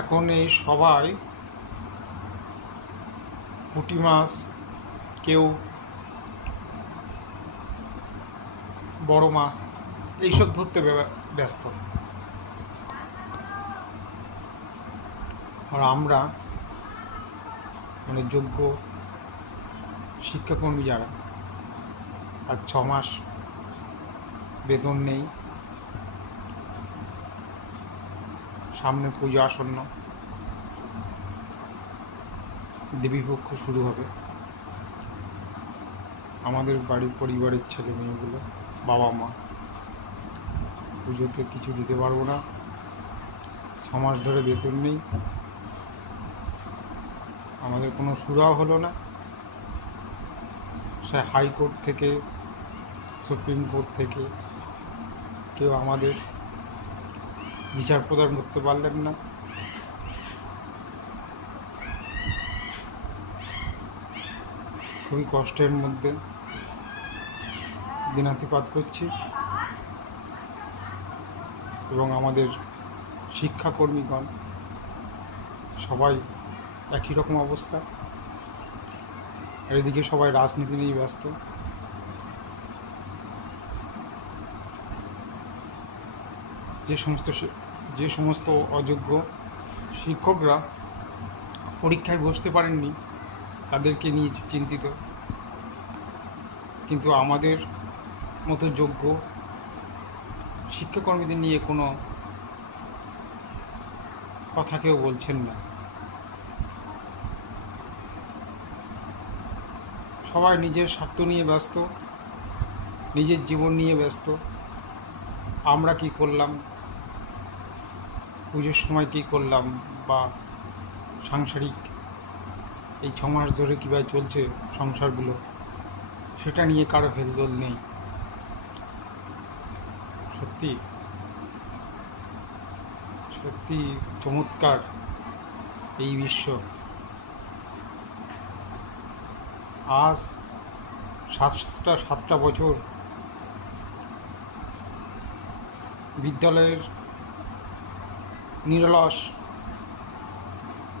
এখন এই সবাই পুঁটি মাছ, কেউ বড় মাছ এইসব ধরতে ব্যস্ত। আর আমরা যোগ্য শিক্ষাকর্মী যারা, আর 6 মাস বেতন নেই, সামনে পুজো আসন্ন, দেবীপক্ষ শুরু হবে। আমাদের বাড়ির পরিবারের ছেলে মেয়েগুলো, বাবা মা, পুজোতে কিছু দিতে পারবো না, 6 মাস ধরে বেতন নেই, আমাদের কোনো সুরাও হলো না। সে হাইকোর্ট থেকে, সুপ্রিম কোর্ট থেকে কেউ আমাদের বিচার প্রদান করতে পারলেন না। খুবই কষ্টের মধ্যে দিনাতিপাত করছি, এবং আমাদের শিক্ষাকর্মীগণ সবাই একই রকম অবস্থা। এদিকে সবাই রাজনীতি নিয়ে ব্যস্ত। যে সমস্ত অযোগ্য শিক্ষকরা পরীক্ষায় বসতে পারেননি তাদেরকে নিয়ে চিন্তিত, কিন্তু আমাদের মতো যোগ্য শিক্ষাকর্মীদের নিয়ে কোনো কথা কেউ বলছেন না। সবাই নিজের স্বার্থ নিয়ে ব্যস্ত, নিজের জীবন নিয়ে ব্যস্ত। আমরা কি করলাম, পুজোর সময় কী করলাম, বা সাংসারিক এই 6 মাস ধরে কীভাবে চলছে সংসারগুলো, সেটা নিয়ে কারো হেলদোল নেই। সত্যি সত্যি চমৎকার এই বিশ্ব। আজ 7টা বছর বিদ্যালয়ের নিরলস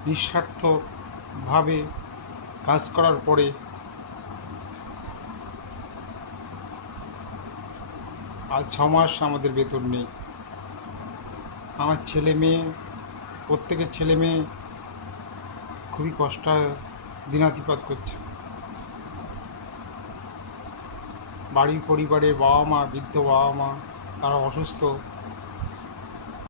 নিঃস্বার্থভাবে কাজ করার পরে আজ 6 মাস আমাদের বেতন নেই। আমার ছেলে মেয়ে, প্রত্যেকের ছেলে মেয়ে খুবই দিনাতিপাত করছে। বাড়ির পরিবারের বাবা মা, বৃদ্ধ বাবা মা, তারা অসুস্থ,